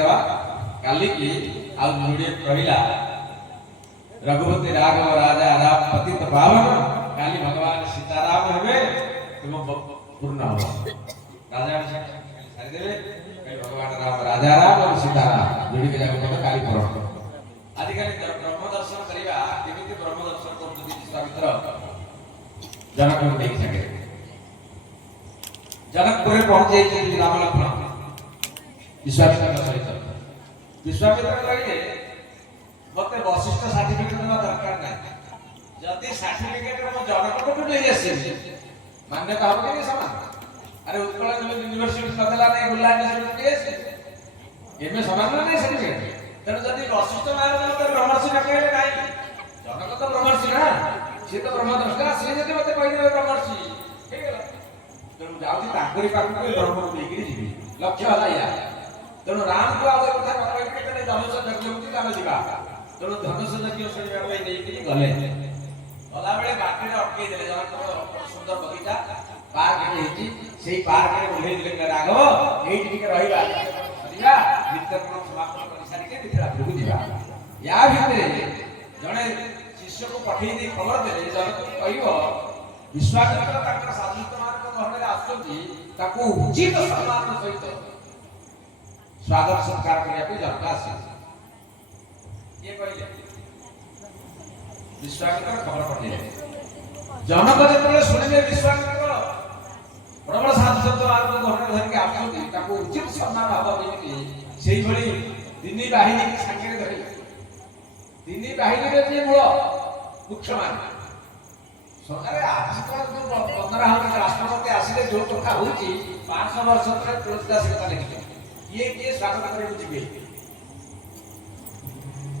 दवा काली की आ जोड़े कहला रघुपति राघव राजा राम पतित पावन काली भगवान सीताराम हेबे तुम पूर्ण हो राजा सारी देवे भगवान राम राजा राम और सीताराम जोड़ी के जाके काली पूर्ण आजिकल ब्रह्म दर्शन करवा केमिति ब्रह्म दर्शन करते विश्वामित्र जनक को देख सके जनकपुर पहुंचे राम लक्ष्मण विश्वामित्र सहित विश्वामित्र कहले मते वशिष्ठ सर्टिफिकेट देवा दरकार नहीं जदि सर्टिफिकेट मो जनक को ले आसे मान्यता हो कि समान अरे उत्कल यूनिवर्सिटी नदला नहीं गुल्ला यूनिवर्सिटी आसे एमे समान नहीं सर्टिफिकेट तेणु जदि वशिष्ठ महाराज मते ब्रह्मर्षि डकेले नहीं जनक तो ब्रह्मर्षि ना से तो ब्रह्मद्रष्टा से जदि मते कहि देबे ब्रह्मर्षि ठीक है तेणु जाउती ताकरी पाखु ब्रह्म को लेकि जीवी लक्ष्य हला या तेणु राम को आगे कथा कहबे कि धनुष यज्ञ होती आम जीवा तेणु धनुष यज्ञ शुणा नहीं गले गला बेले बाटे अटके देले जनक सुंदर बगीचा पार्क हेची सेही पार्क रे ओल्हे दिले राघव एठी टिके रहिबा सरिया नित्यक्रम समापन कर सारी के मिथिला को जीवा या भितरे जणे शिष्य को पठेई दे खबर देले जनक कहियो विश्वामित्र ताकर साधुत्व मार्ग कहले आसुची ताको उचित सम्मान सहित स्वागत सत्कार करिया पे जनक आसी ये कहले विश्वामित्र खबर पठेले जनक जेतले सुनिले विश्वामित्र बड़ बड़ साधुत्व मार्ग कहले धर के आसुची ताको उचित सम्मान हबा जेति सेही भली दिनी बाहिनी के संगे धरि दिनी बाहिनी रे जे मूल मुख्य मान सरकार आजकल जो 15 हजार राष्ट्रपति आसिले जो कथा होची 500 वर्ष तक तुलसीदास कथा लिखितो ये स्वागत करे बुझिबे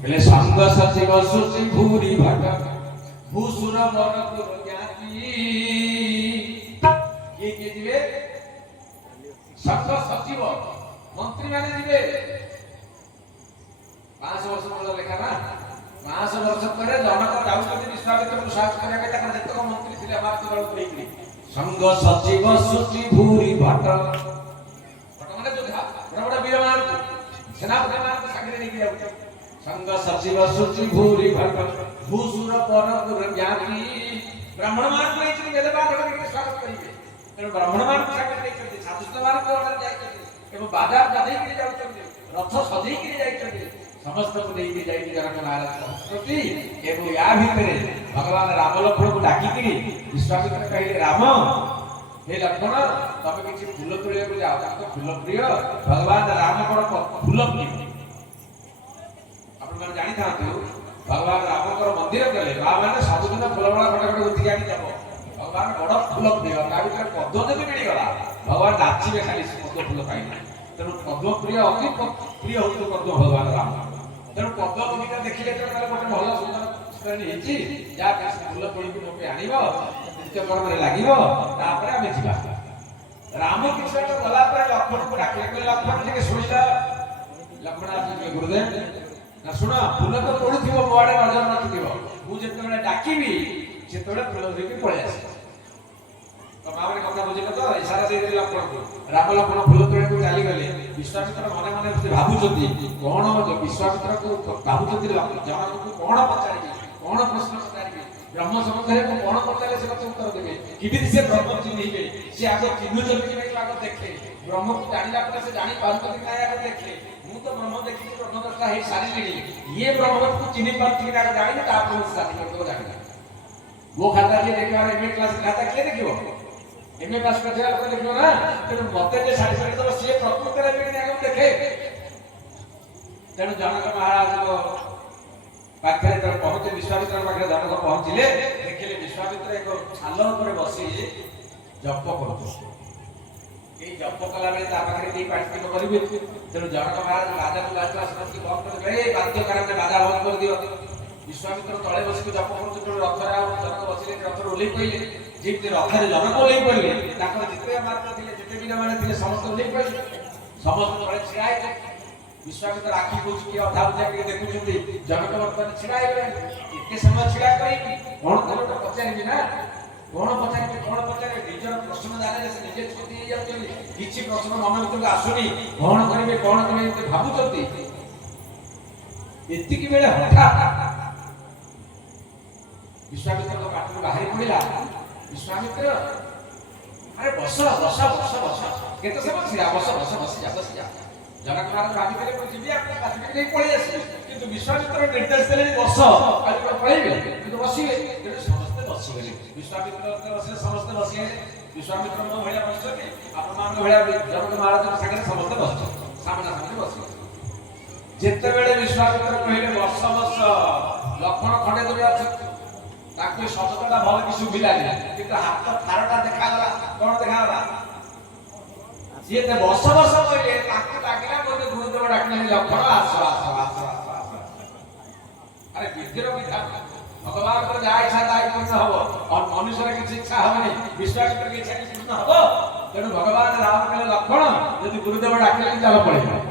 पहले संग सचिव सुचि भूरी भाटा भूसुर मन गुरु ज्ञाति ये दिबे संग सचिव मंत्री माने दिबे 500 वर्ष बोला लेखा ना 500 वर्ष करे जनक जाउछथि विश्वामित्र को साथ करे के ताकर जतक मंत्री थिले मार्ग दल देइकरी संग सचिव सुचि भूरी भाटा भाटा माने जोधा बड़ बड़ वीर मान सेनापति मान संगे लेके जाउछ संग सचिव सुचि भूरी भाटा भूसुर पर गुरु ज्ञाति ब्राह्मण मान को इचि वेद पाठ करके स्वागत करिवे तेणु ब्राह्मण मान को संगे लेके साधुत्व मान को जाइछथि एवं बाजार गाधई के जाउछथि रथ सजई के जाइछथि समस्त को देई जाई जनक महाराज संस्कृति एवं या भितरे भगवान राम लक्ष्मण को डाकी करी विश्वामित्र कहले राम हे लक्ष्मण तबे किछि फूल तोड़े को जाओ ताको फूल प्रिय भगवान राम को फूल प्रिय आपण माने जानि थांतु भगवान राम को मंदिर गले राम माने सब दिन फूल बड़ा फटा फटा उठी आनी जाबो भगवान बड़ फूल प्रिय ता भितर पद्म जदि मिली गला भगवान नाचिबे खाली पद्म फूल पाइना तेणु पद्म प्रिय अति प्रिय होतो पद्म भगवान राम तेणु पद्म कविता देखिले तो गोटे भल सुंदर श्रेणी हेची या फूल तोड़ी को मोपे आनिबो नित्य कर्म रे लागिबो तापरे आमे जिबा राम कृष्ण तो गला पर लक्ष्मण को डाके को लक्ष्मण के सुनिला लक्ष्मण आसी गुरुदेव ना सुना फूल तो तोड़ुथिबो मोआडे नजर नथिबो मु जेते बेले डाकीबी सेतोले फूल धरिके पळे आसी तो मामरे कथा बुझिलो तो इशारा दे देला लक्ष्मण को राम लक्ष्मण फूल तोड़े को चली गले विश्वामित्र मने मने भाबुचंती कोन विश्वामित्र को भाबुचंती जनक को कोन पचारिबे कोन प्रश्न पचारिबे ब्रह्म संबंधरे को कोन पचारे से कते उत्तर देबे किबि से ब्रह्म चिन्हिबे से आगो चिन्हु जति नै आगो देखे ब्रह्म को जानिला पर से जानि पारत कि नै आगो देखे मु तो ब्रह्म देखि ब्रह्म दर्शना हे सारी लेनी ये ब्रह्म को चिन्हि पारत कि आगो जानि ता आपन साथी को जानि वो खाता जे देखिबा एमए क्लास खाता के देखिबो एमए पास करथिला लोक देखिबो ना तेनु मते जे सर्टिफिकेट दबो से प्रकृति रे बिनि आगो देखे तेनु जनक महाराज को पाखरे तर पहुंचे विश्वामित्र पाखरे जनक पहुंचिले देखिले विश्वामित्र एक छाल ऊपर बसी जप करतो ए जप कला बेले ता पाखरे केही पार्टिसिपेट करिवे तेनु जनक महाराज राजा को लास्ट क्लास की बंद कर दे बाध्य कारण में बाधा बंद कर दियो विश्वामित्र तळे बसी जप करतो तो रथरे आ जनक बसिले रथरे ओली पइले जेते रथरे जनक ओली पइले ताकर जिते मात्र थिले जिते बिना माने थिले समस्त ओली पइले समस्त तळे छिराए विश्वामित्र आखि बुझ के अधा बुझा के देखुछथि जनक वर्तमान छिराए एते समय छिरा करी कोन कोन पचारिबि ना कौन पचारे निजर प्रश्न जाने से निजे छुटी हो जाउछन किछि प्रश्न मन भीतर आसुनी कौन करिवे भाबुचंती एतिकी बेले हठात विश्वामित्र को पाटू बाहरी पड़िला विश्वामित्र अरे बस केते समय छिया बस जा जनक महाराज भाभी करे को जिबी आपन काठी नहीं पळी आसी किंतु विश्वामित्र निर्देश देले बस आज को पळेबे किंतु बसिबे तेरे समस्त बसिबे विश्वामित्र के बसे समस्त बसिबे विश्वामित्र को भैया बसछथि आपन मान भैया जनक महाराज के संगे समस्त बसछ सामना सामने बसिबे जेते बेले विश्वामित्र कहले बस लक्षण खंडे धरि अछि ताकि शब्दटा भल कि सुबिला किंतु हाथ थारटा देखागला कोन देखागला ये ते बस कहले ताकि डाकिला बोले गुरुदेव डाकले लक्षण आस अरे विद्यर विधान भगवान को जा इच्छा ताई पूर्ण हबो और मनुष्य रे किछि इच्छा हबनी विश्वामित्र की इच्छा पूर्ण हबो तेनु भगवान राम के लक्षण यदि गुरुदेव डाकले चल पड़े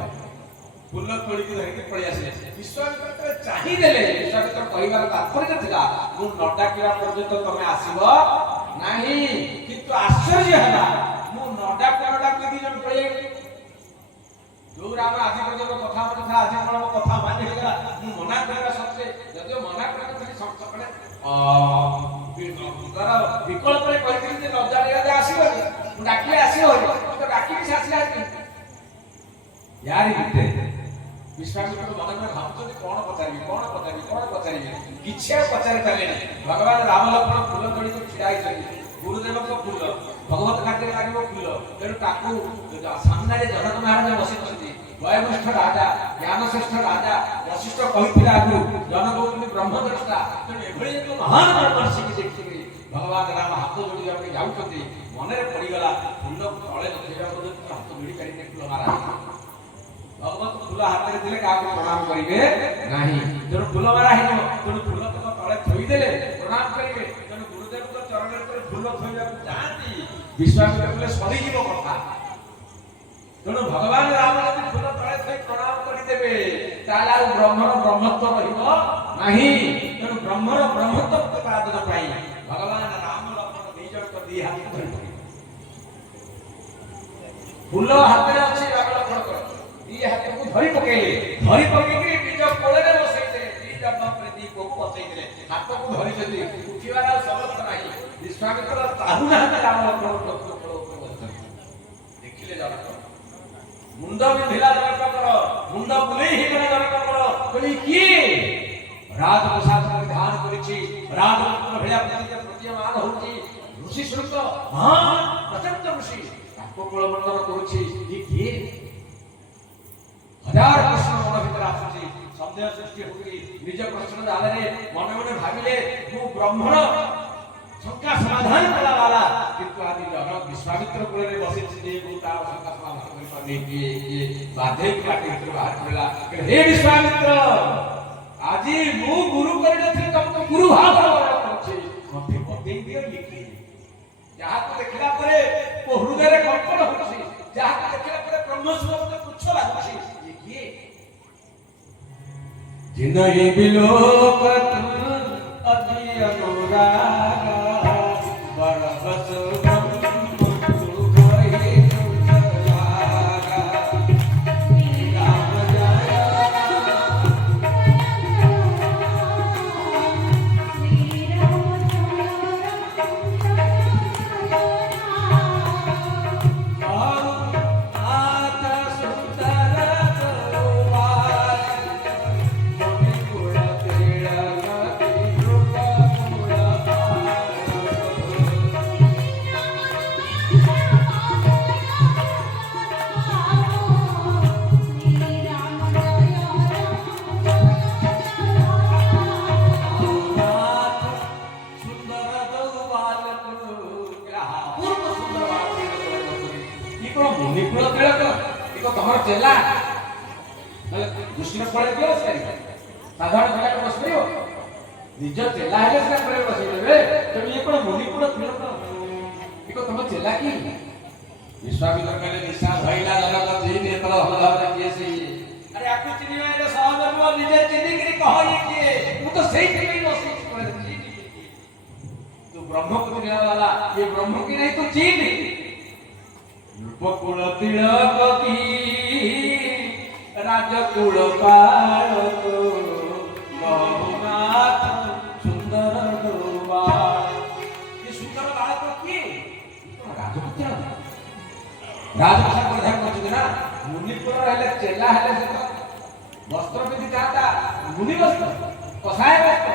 फूल तोड़ी के धरि के पड़ी आसे विश्वामित्र चाहि देले विश्वामित्र कहिबार तात्पर्य थिला मु न डाकिला पर्यंत तमे आसीबो नाही किंतु आश्चर्य हला मु न डाकला दी जन पड़े जो राम आदि पर्यंत कथा मत था आज कोन कथा माने हेला मु मना करबा सत्ते जदि मना करबा थी संकपने विकल्प रे कहि जे न जानिया जे आसीबो मु डाकिले आसीबो तो डाकिले से आसीला यारी बिते विश्वामित्र मन में भाबुଛନ୍ତି कौन पचारि किछे पचारि पाले भगवान राम लक्ष्मण फूल तोड़ी के छिड़ा आइछथि गुरुदेव को फूल भगवत खातिर लागिबो फूल तेनु ताकू सामने रे जनक महाराज बसिछथि वयवृष्ठ राजा ज्ञानश्रेष्ठ राजा वशिष्ठ कहिथिला आगु जनक को ब्रह्मदृष्टा तेनु एभଳି एक महान ब्रह्मर्षि के देखि भगवान राम हाथ जोड़ी के जाउछथि मने रे पड़ी गला फूल तळे नथिबा पदक हाथ जोड़ी करी फूल मारा भगवत फूल हाथ रे दिले का प्रणाम करिवे नाही जण फूल मारा हिनो जण फूल तो तळे थोई देले प्रणाम करिवे जण गुरुदेव को चरण रे फूल थोइबा जाती विश्वामित्र बोले सरी जीव कथा जण भगवान राम यदि फूल तळे थोई प्रणाम करि देबे ताला ब्रह्मर ब्रह्मत्व रहिबो नाही जण ब्रह्मर ब्रह्मत्व प्रतिपादन पाई भगवान राम लक्ष्मण दी जण को दी हाथ धरि फूल हाथ रे अछि लक्ष्मण को ये हाथ को धरि पकेले निज कोले रे बसैते निज बापरे दी को बसैते हाथ को धरि जति उठिबार समर्थ नाही विश्वामित्र ताहु ना राम लक्ष्मण देखिले जनक मुंड बिंधिला जनक मुंड बुलेई हि मन जनक बोली की राज प्रसाद ध्यान करिछि राजपुत्र भेया प्रतिमान होछि ऋषि श्रुत महान प्रचंड ऋषि ताको कुलमंडन करुछि ई की हजार प्रश्न मन भीतर आसुची संदेह सृष्टि होगी निज प्रश्न जाले मन मन भाबिले मु ब्रह्मण शंका समाधान कला वाला किंतु आदि जनक विश्वामित्र कुल रे बसिछि जे गुता शंका समाधान करि पाने की बाधे काटे के बाहर पड़ला हे विश्वामित्र आजी मु गुरु करि नथि तुम तो गुरु भाव करछि मते बतेई दियो लिखि जहा को देखला परे ओ हृदय रे कंपन होछि जहा को देखला परे ब्रह्मस्वरूप तो तुच्छ लागछि जिनहि बिलोकत अति अनुरागा बरबस चेला दुष्ण पड़े दियो साधारण चेला को बस करियो निज चेला हेले से पड़े बस देबे तो ये कोन मुनिपुर फिर तो इको तुम चेला की विश्वामित्र कहले निशा भइला जनक जी ने तल हल हल किए से अरे आपको चिनी में तो सहधर्म निजे चिनी करी कहो ये किए मु तो सही थी बस जी तू ब्रह्म को चिन्हने वाला ये ब्रह्म की नहीं तो चीन रूपकुल तिलक की राजकुल बालक बहुनाथ सुंदर बालक ये सुंदर बालक की राजपुत्र राजभाषा परिधान करछुं ना मुनिपुर रहले चेला हेले से वस्त्र विधि जाता मुनि वस्त्र कसाय वस्त्र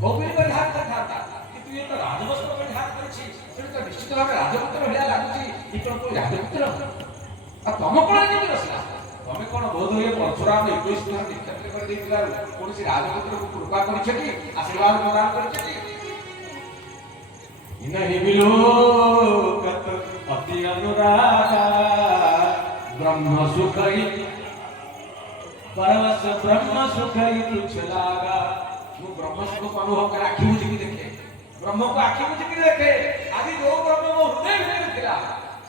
गोपिन परिधान करता किंतु ये तो राजवस्त्र परिधान करछि से तो निश्चित भाव राजपुत्र भलिया लागुछि ई तो कोई राजपुत्र आ तम कोन के रसला तमे कोन बोध होय परशुराम 21 दिन निक्षत्र कर देतिला कोनसी राजपुत्र को कृपा करिछ कि आशीर्वाद प्रदान करिछ कि इनहि विलोकत अति अनुरागा ब्रह्म सुखई परवश ब्रह्म सुखई तुझ लागा वो ब्रह्म सुख को अनुभव कर आखि बुझ के देखे ब्रह्म को आखि बुझ के देखे आदि जो ब्रह्म वो हृदय में थिला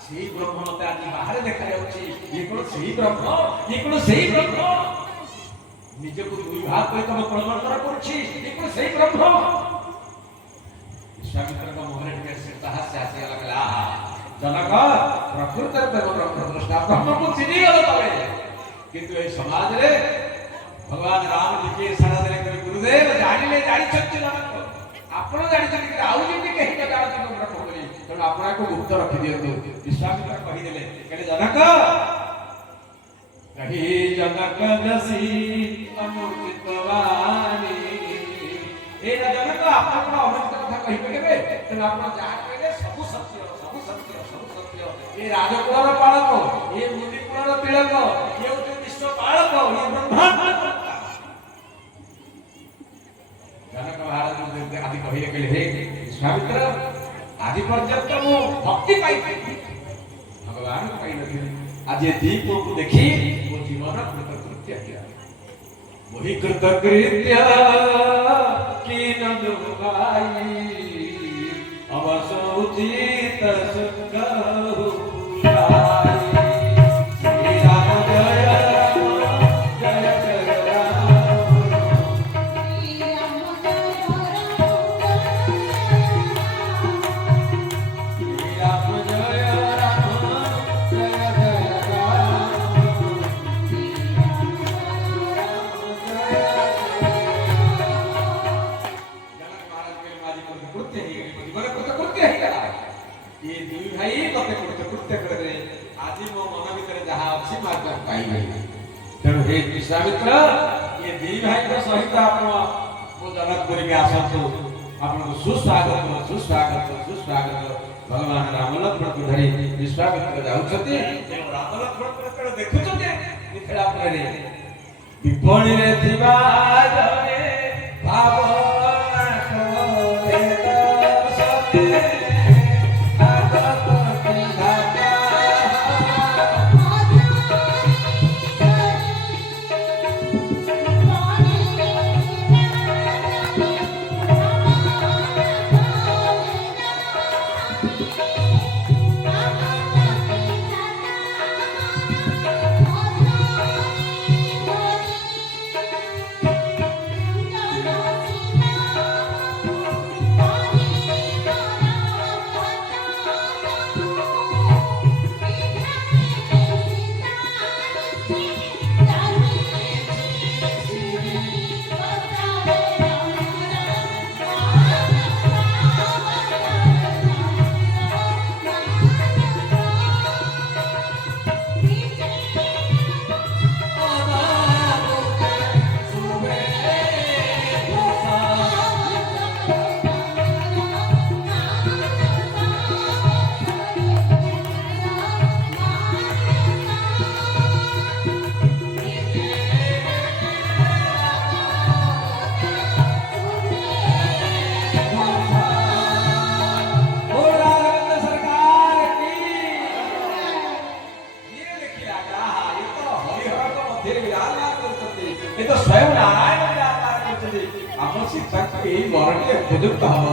सेही ब्रह्म मते आदि बाहर देखा जाउची ये कोन सेही ब्रह्म ये कोन सेही ब्रह्म निजे को दुई भाग कोई तम प्रवर्तन करछि ये कोन सेही ब्रह्म विश्वामित्र का मोहरे के से साहस से आसे लगला जनक प्रकृत ब्रह्म दृष्टा ब्रह्म को चिनी गलो तबे किंतु ए समाज रे भगवान राम जी के सारा देले करे गुरुदेव जानिले जानि छथि जनक आपण जानि छथि कि आउ जे कहि के जानि छथि ब्रह्म करी तण आपना को गुप्त रखि दियंतु विश्वामित्र कहि देले कहले जनक कहि जनक दसी अनुचित वाणी ए जनक आपण को अनुचित कथा कहि केबे तण आपण जा कहले सब सत्य ये राजकुलर पालक ये मुनिकुलर तिलक ये विश्व पालक ये ब्रह्मांड जनक महाराज आदि कहि के हे विश्वामित्र आदि पर्यंत मो भक्ति पाई भगवान पाई नथि आज ये दीप को देखि मो जीवन कृतकृत्य किया वही कृतकृत्य की न दुबाई अवसोचित सुख विश्वामित्र ये दी भाई को सहित आपण को जनकपुरी में आसतु आपण को सुस्वागत भगवान राम लक्ष्मण को धरी विश्वामित्र जाउछति राम लक्ष्मण को देखुछते मिथिला पुरे विपणी रे थिबा जने भाव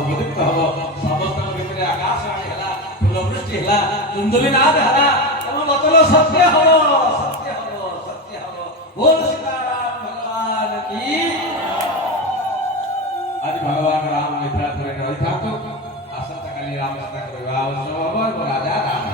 उपयुक्त हम समस्त भितर आकाश आनी हला फूल वृष्टि हला कुंडली नाद हला तम बतलो सत्य हो बोल सीताराम भगवान की आज भगवान राम मिथिला पुरे रही था तो କାଲି ରାମଚନ୍ଦ୍ର ବିବାହ ଉତ୍ସବ ହବ ଏବଂ ରାଜା ରାମ